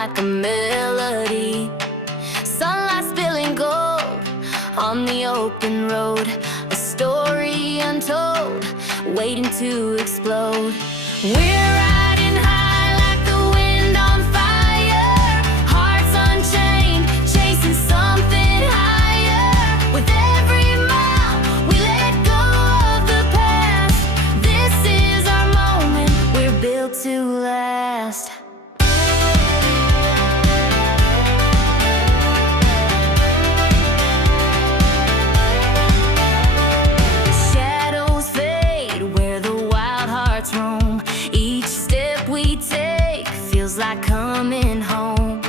like a melody. Sunlight spilling gold on the open road. A story untold, waiting to explode. We're riding high like the wind on fire. Hearts unchained, chasing something higher. With every mile, we let go of the past. This is our moment, we're built to last. Shadows fade where the wild hearts roam. Each step we take feels like coming home.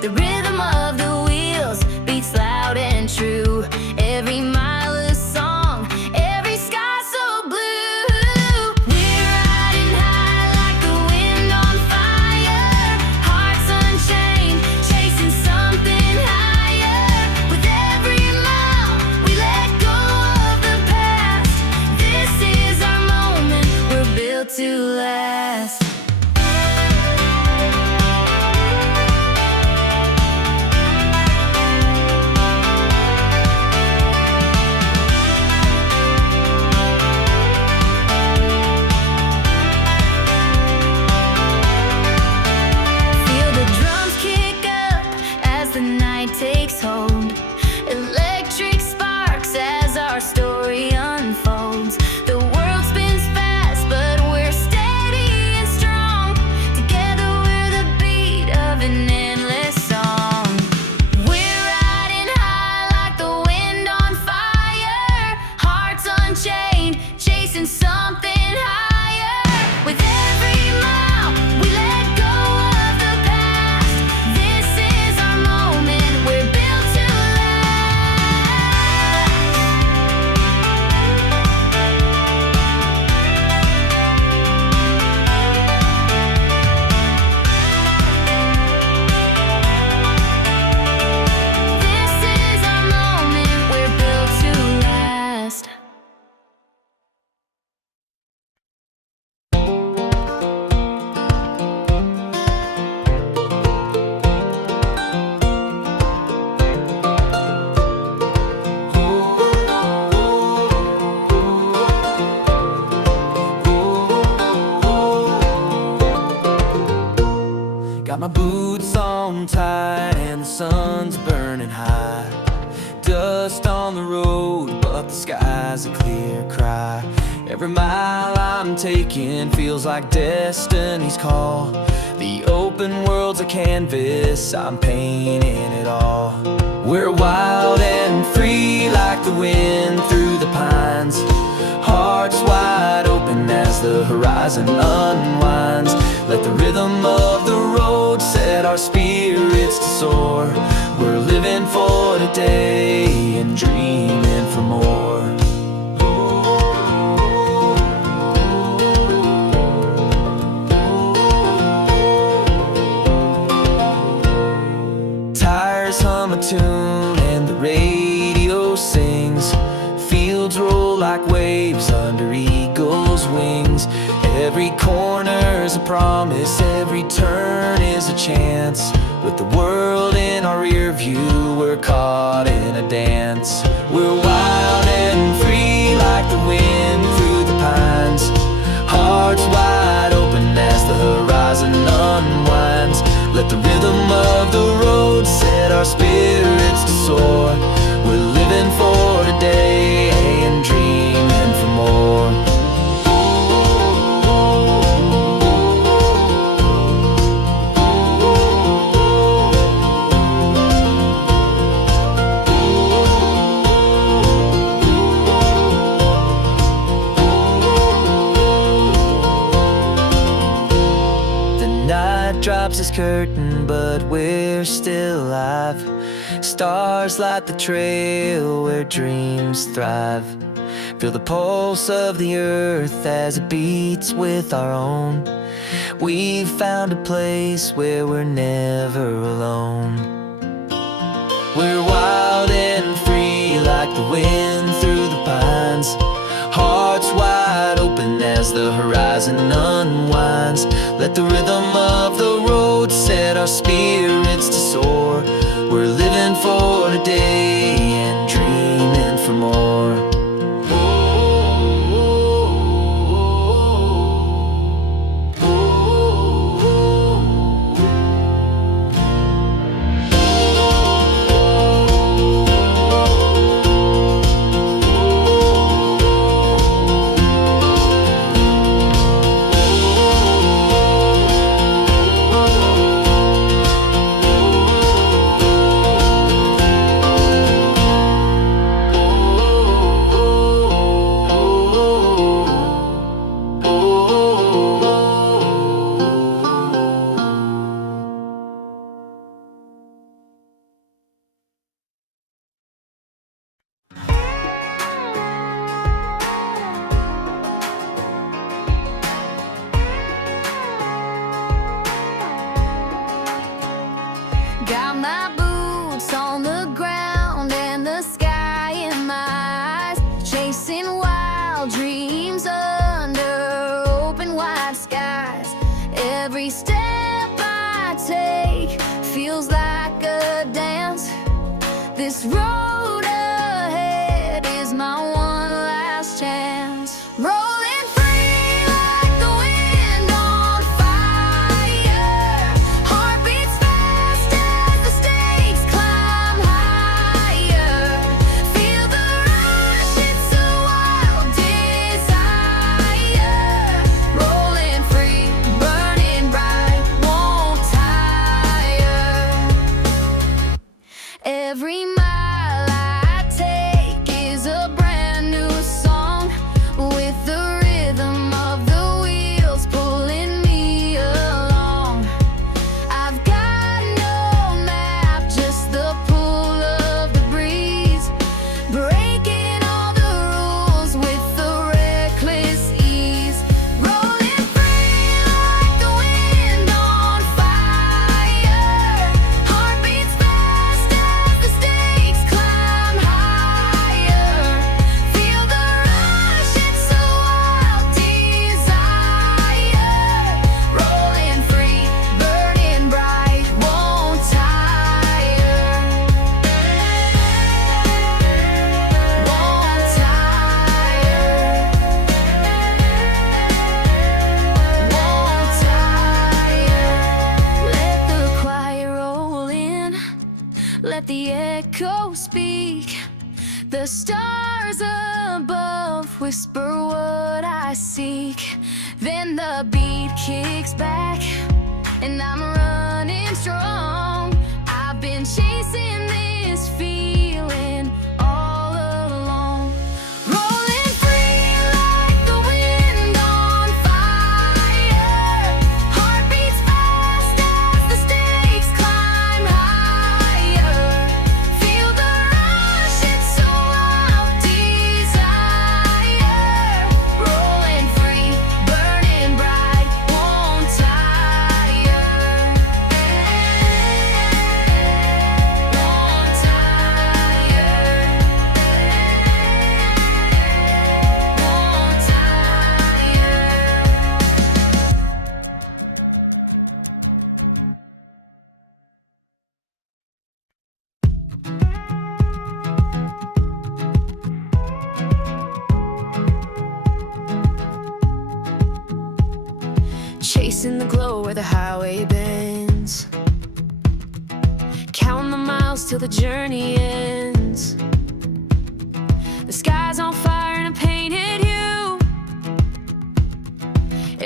The rhythm of the wheels beats loud and true. Every mile a song, every sky so blue. We're riding high like the wind on fire. Hearts unchained, chasing something higher. With every mile, we let go of the past. This is our moment, we're built to last. Feel the drums kick up as the night takes hold. Electric sparks as our story unfolds. The world spins fast, but we're steady and strong. Together we're the beat of an endless song. We're riding high like the wind on fire. Hearts unchained, chasing something higher. With every mile, we let go of the past. This is our moment, we're built to This is our moment, we're built to last. Got my boots on tight and the sun's burning high. Dust on the road, but the sky's a clear cry. Every mile I'm taking feels like destiny's call. The open world's a canvas, I'm painting it all. We're wild and free like the wind through the pines. Hearts wide open as the horizon unwinds. Let the rhythm of the road set our spirits to soar. We're living for today and dreaming for more. Tires hum a tune and the radio sings. Fields roll like waves under eagles' wings. Every corner's a promise, every turn is a chance. With the world in our rear view, we're caught in a dance. We're wild and free like the wind through the pines. Hearts wide open as the horizon unwinds. Let the rhythm of the road set our spirits to soar. We're living for today and dreaming for more. Drops its curtain, but we're still alive. Stars light the trail where dreams thrive. Feel the pulse of the earth as it beats with our own. We've found a place where we're never alone. We're wild and free like the wind through the pines. Hearts wide open as the horizon unwinds. Let the rhythm of the road set our spirits to soar. We're living for today and dreaming for more. Got my boots on the ground and the sky in my eyes, chasing wild dreams under open wide skies. Every step I take feels like a dance. This road ahead is my one last chance. Rolling free like the wind on fire. Heart beats fast as the stakes climb higher. Feel the rush, it's a wild desire. Rolling free, burning bright, won't tire. Every mile I take is a brand new song, with the rhythm of the wheels pulling me along. I've got no map, just the pull of the breeze, breaking all the rules with the reckless ease. Rolling free like the wind on fire. Heart beats fast as the stakes climb higher. Feel the rush, it's a wild desire. Rolling free, burning bright, won't tire. Won't tire. Won't tire. Let the choir roll in, let the echo speak. The stars above whisper what I seek. Then the beat kicks back, and I'm running strong. I've been chasing this feeling all along. Rolling free like the wind on fire. Heart beats fast as the stakes climb higher. Feel the rush, it's a wild desire. Rolling free, burning bright, won't tire. Won't tire. Won't tire. Chasing the glow where the highway bends, counting the miles till the journey ends. The sky's on fire and I painted you.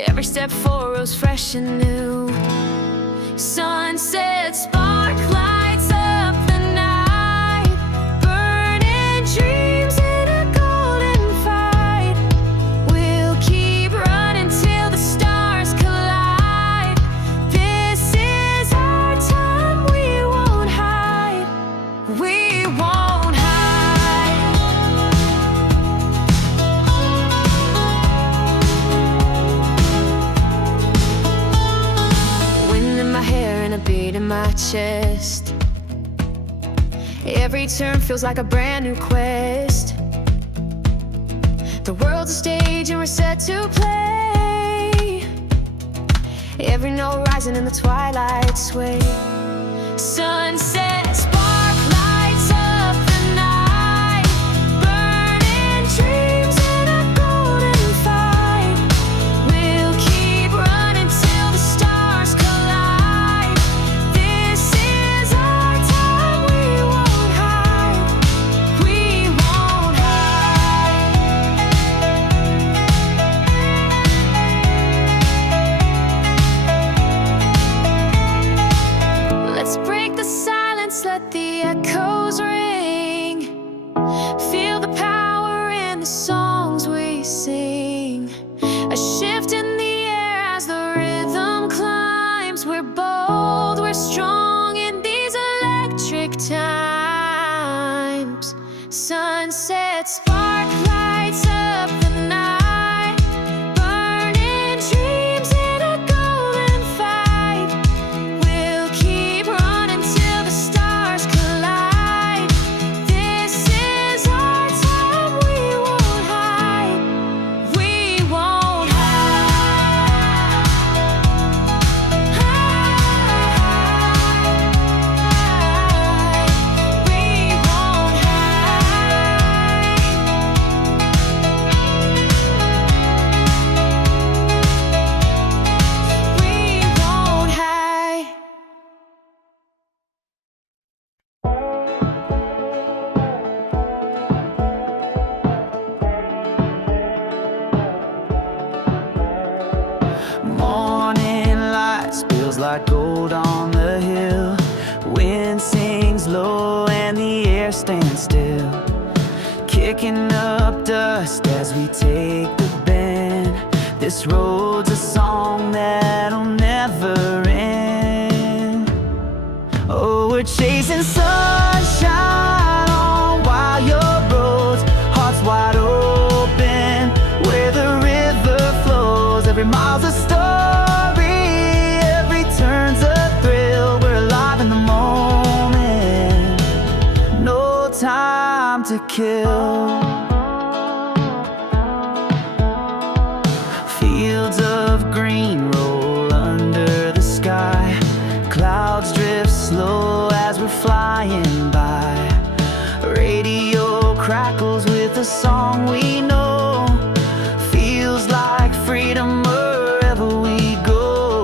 Every step forward was fresh and new. Sunset spark lights up the night, burning dreams in a golden fight. We'll keep running till the stars collide. This is our time, we won't hide. We won't hide. Wind in my hair and a beat in my chest. Every turn feels like a brand new quest. The world's a stage and we're set to play. every note rising in the twilight sway. Sunset spark lights up the night, burning dreams in a golden fight. We'll keep running till the stars collide. This is our time, we won't hide. We won't hide. Let's break the silence, let the echoes ring. Feel the power in the songs we sing. A shift in the air as the rhythm climbs. We're bold, we're strong in these electric times. Sunset spark lights up the night, burning dreams in a golden fight. We'll keep running till the stars collide. This is our time, we won't hide. We won't hide. We won't hide. We won't hide. Morning light spills like gold on the hill. Wind sings low and the air stands still, kicking up dust as we take the bend. This road's a song that'll never end. Oh, we're chasing sunshine on wild roads, hearts wide open, where the river flows. Every mile's a story, every turn's a thrill. We're alive in the moment, no time to kill. Fields of green roll under the sky. Clouds drift slow as we're flying by. Radio crackles with a song we know. Feels like freedom wherever we go.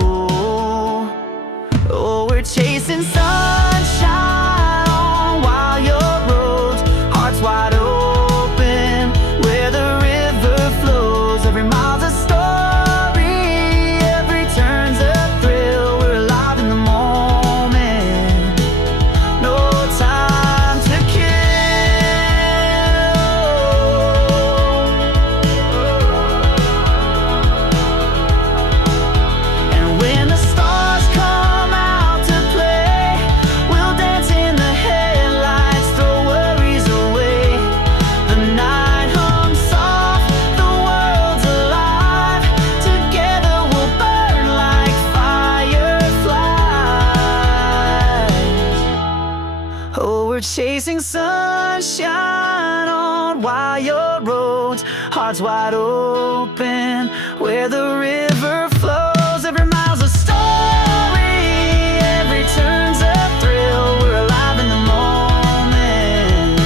Oh, we're chasing sunshine on wild roads, hearts wide open, where the river flows. Every mile's a story, every turn's a thrill. We're alive in the moment, no time to kill. And when the stars come out to play, we'll dance in the headlights, throw worries away. The night hums soft, the world's alive. Together we'll burn like fireflies. Oh, we're chasing sunshine on wild roads, hearts wide open, where the river flows. Every mile's a story, every turn's a thrill. We're alive in the moment,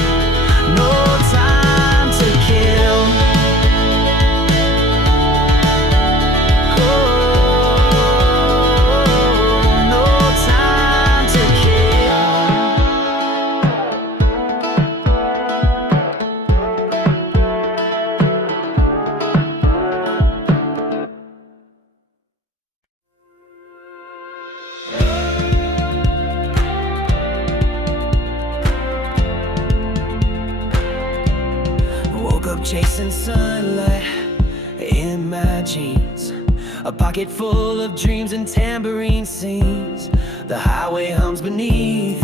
no time to kill. Oh, no time to kill. Woke up chasing sunlight in my jeans, a pocket full of dreams and tambourine scenes. The highway hums beneath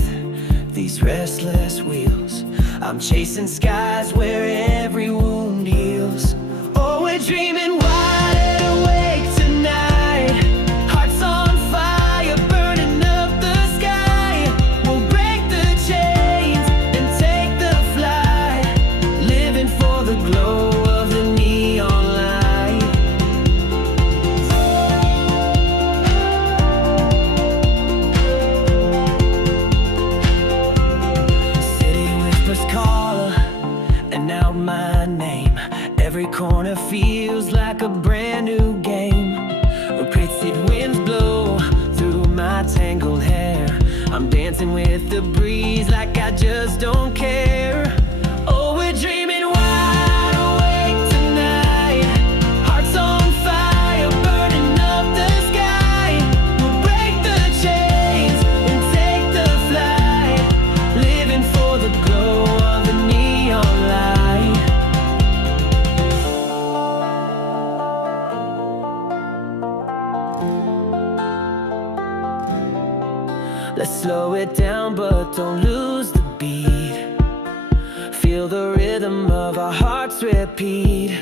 these restless wheels. I'm chasing skies where every wound heals. Oh, we're dreaming wide and awake tonight. Hearts on fire, burning up the sky. We'll break the chains and take the flight, living for the glow of the neon light. dancing with the breeze like I just don't care. Oh, we're dreaming wide awake tonight. Hearts on fire, burning up the sky. We'll break the chains and take the flight, living for the glow of the neon light. Let's slow it down, but don't lose the beat. Feel the rhythm of our hearts repeat,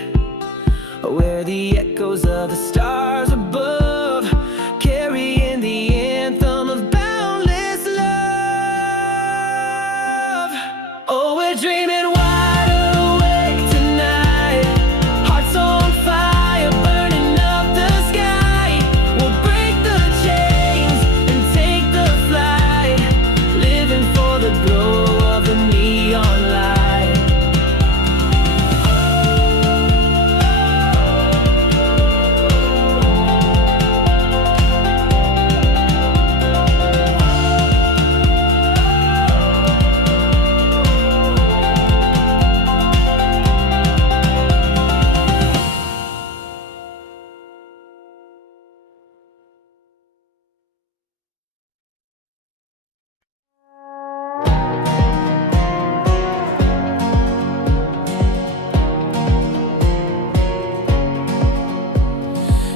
where the echoes of the stars above, carrying the anthem of boundless love. Oh, we're dreaming wide awake tonight. Hearts on fire, burning up the sky. We'll break the chains and take the flight, living for the glow of the neon light.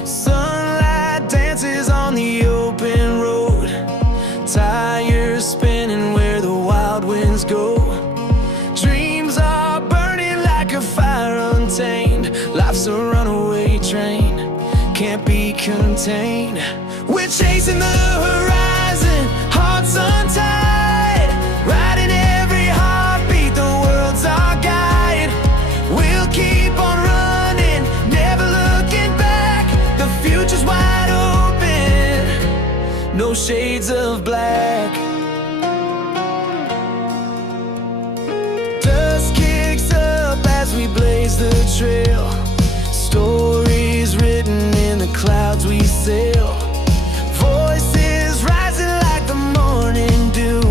Sunlight dances on the open road, tires spinning where the wild winds go. Dreams are burning like a fire untamed. Life's a runaway train, can't be contained. We're chasing the horizon, hearts untied, riding every heartbeat, the world's our guide. We'll keep on running, never looking back. The future's wide open, no shades of black. Dust kicks up as we blaze the trail, stories written in the clouds we sail. Voices rising like the morning dew,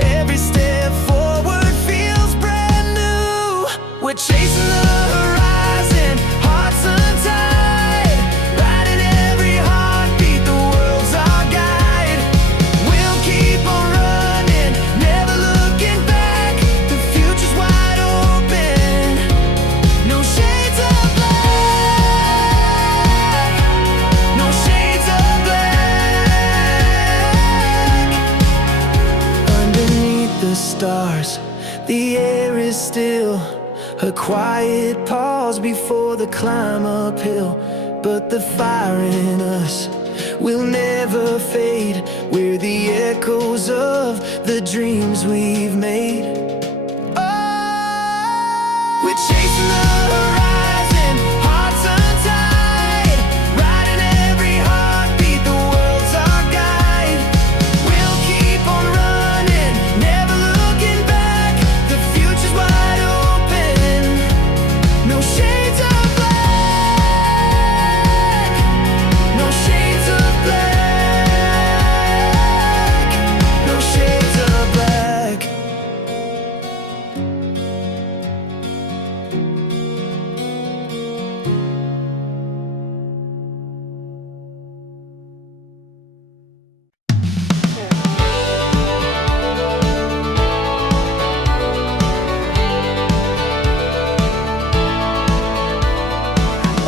every step forward feels brand new. We're chasing the horizon, hearts untied, riding every heartbeat, the world's our guide. We'll keep on running, never looking back. The future's wide open, no shades of black, no shades of black. Underneath the stars, the air is still, a quiet pause before the climb uphill. But the fire in us will never fade. We're the echoes of the dreams we've made. Oh, we're chasing the horizon, hearts untied, riding every heartbeat, the world's our guide. We'll keep on running, never looking back. The future's wide open, no shades of black, no shades of black, no shades of black.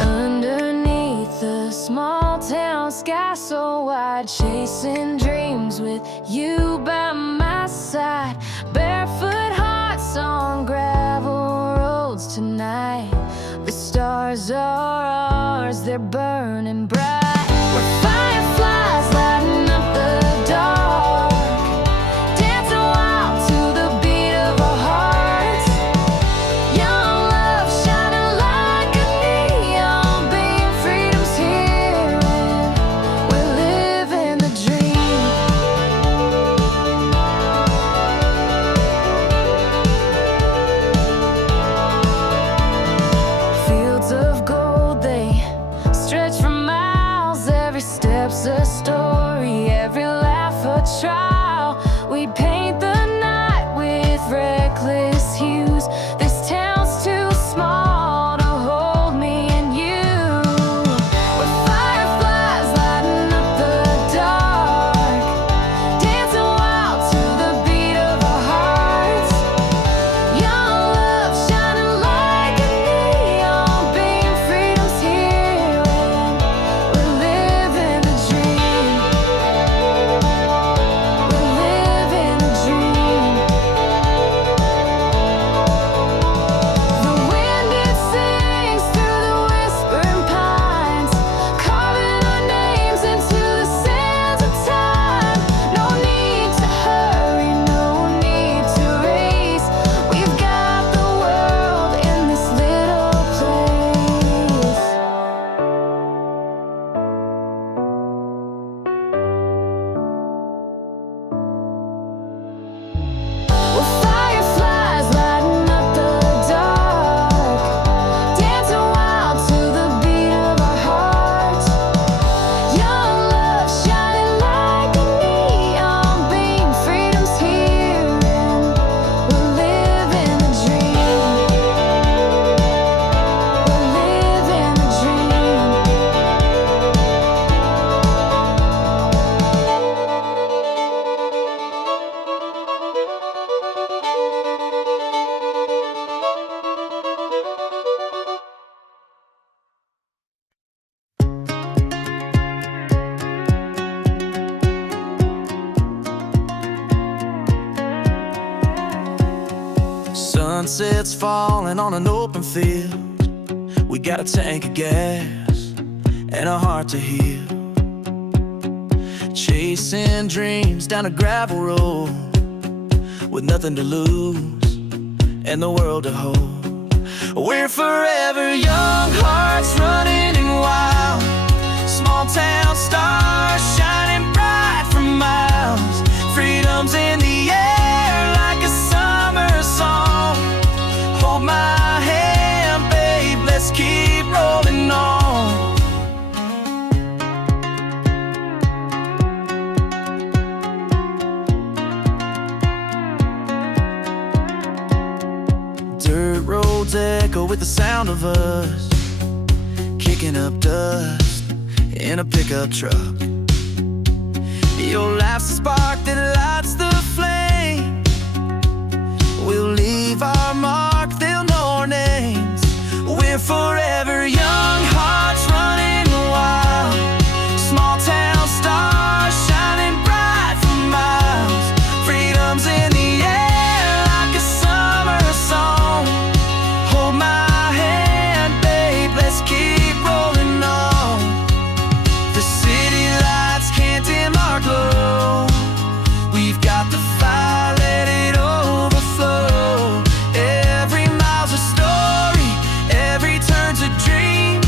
Underneath the small town sky so wide, chasing dreams with you by my side. Barefoot hearts on gravel roads tonight. The stars are ours, they're burning bright. We're fireflies lighting up the dark, dancing wild to the beat of our hearts. Young love shining like a neon beam. Freedom's here and we're living the dream. Fields of gold, they stretch for miles. Every step's a story, every laugh a trial. We'd paint the night with reckless hues. This town's too small to hold me and you. With fireflies lighting up the dark, dancing wild to the beat of our hearts. Young love shining like a neon beam. Freedom's here and we're living the dream. We're living the dream. The wind, it sings through the whispering pines, carving our names into the sands of time. No need to hurry, no need to race. We've got the world in this little place. With fireflies lighting up the dark, dancing wild to the beat of our hearts. Young love shining like a neon beam. Freedom's here and we're living the dream. We're living the dream. Sunset's falling on an open field. We got a tank of gas and a heart to heal. Chasing dreams down a gravel road with nothing to lose and the world to hold. We're forever young, hearts running and wild. Small town stars shining bright for miles. Freedom's in the air like a summer song. Hold my hand, babe, let's keep rolling on. Dirt roads echo with the sound of us, kicking up dust in a pickup truck. Your life's a spark that lights the flame. We'll leave our mark, they'll know our names. We're forever young, hearts running wild. Small town stars shining bright for miles. Freedom's in the air like a summer song. Hold my hand, babe, let's keep rolling on. The city lights can't dim our glow. We've got the fire, let it overflow. Every mile's a story, every turn's a dream.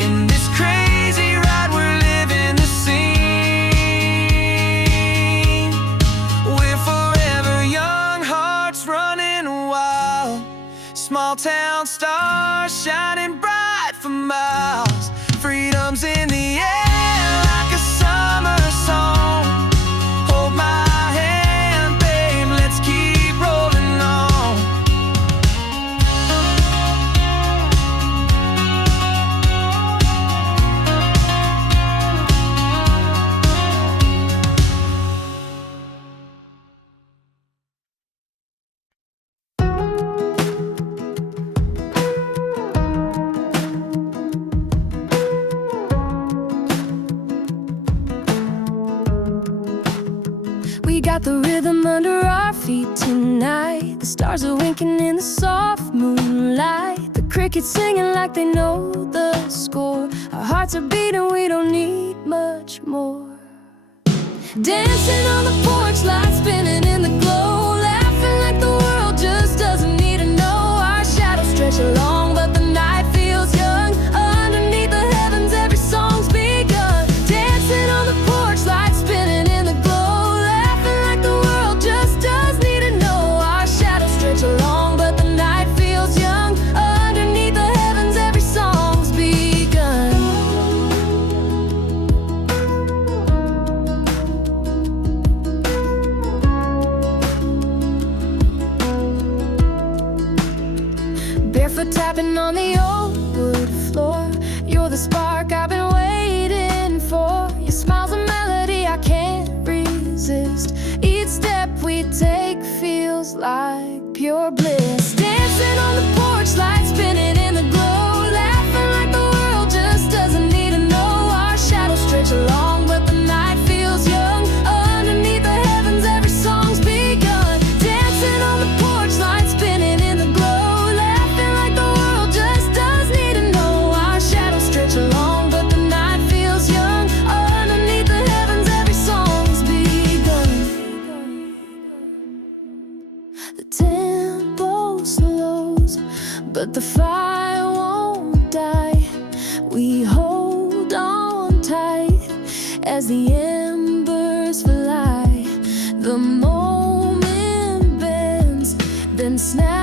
In this crazy ride, we're living the scene. We're forever young, hearts running wild. Small town stars shining bright for miles. Freedom's in the air like a summer song. Hold my hand, babe, let's keep rolling on. We got the rhythm under our feet tonight. The stars are winking in the soft moonlight. The crickets singing like they know the score. Our hearts are beating, we don't need much more. Dancing on the porch, lights spinning in the glow. Laughing like the world just doesn't need to know. Our shadows stretch along, but the night feels young. Underneath the heavens, every song's begun. Dancing on the porch, lights spinning in the glow. Laughing like the world just does need to know. Our shadows stretch along, but the night feels young. Underneath the heavens, every song's begun. tapping on the old wood floor. You're the spark I've been waiting for. Your smile's a melody I can't resist. Each step we take feels like pure bliss. Dancing on the porch, lights spinning in the glow, laughing like the world just doesn't need to know. Our shadows stretch along, but the night feels young. Underneath the heavens, every song's begun. Dancing on the porch, lights spinning in the glow, laughing like the world just does need to know. Our shadows stretch along, but the night feels young. Underneath the heavens, every song's begun. The tempo slows, but the fire won't die. We hold on tight as the embers fly. The moment bends, then snaps.